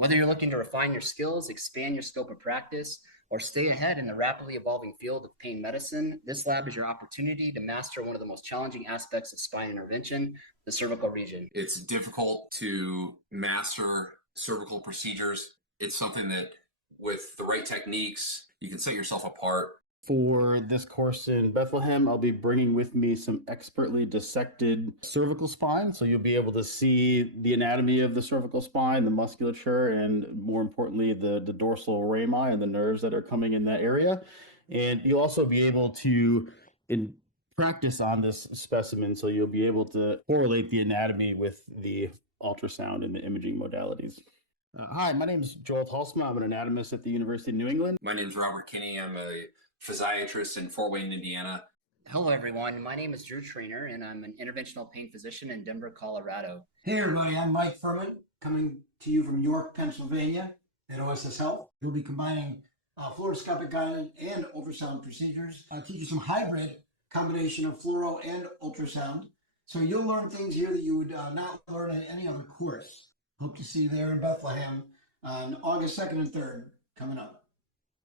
Whether you're looking to refine your skills, expand your scope of practice, or stay ahead in the rapidly evolving field of pain medicine, this lab is your opportunity to master one of the most challenging aspects of spine intervention, the cervical region. It's difficult to master cervical procedures. It's something that, with the right techniques, you can set yourself apart. For this course in Bethlehem, I'll be bringing with me some expertly dissected cervical spine. So you'll be able to see the anatomy of the cervical spine, the musculature, and more importantly, the dorsal rami and the nerves that are coming in that area. And you'll also be able to practice on this specimen. So you'll be able to correlate the anatomy with the ultrasound and the imaging modalities. Hi, my name is Joel Halsma. I'm an anatomist at the University of New England. My name is Robert Kinney. I'm a physiatrist in Fort Wayne, Indiana. Hello, everyone. My name is Drew Trainer, and I'm an interventional pain physician in Denver, Colorado. Hey, everybody. I'm Mike Furman, coming to you from York, Pennsylvania at OSS Health. We'll be combining fluoroscopic guided and ultrasound procedures. I'll teach you some hybrid combination of fluoro and ultrasound. So you'll learn things here that you would not learn in any other course. Hope to see you there in Bethlehem on August 2nd and 3rd coming up.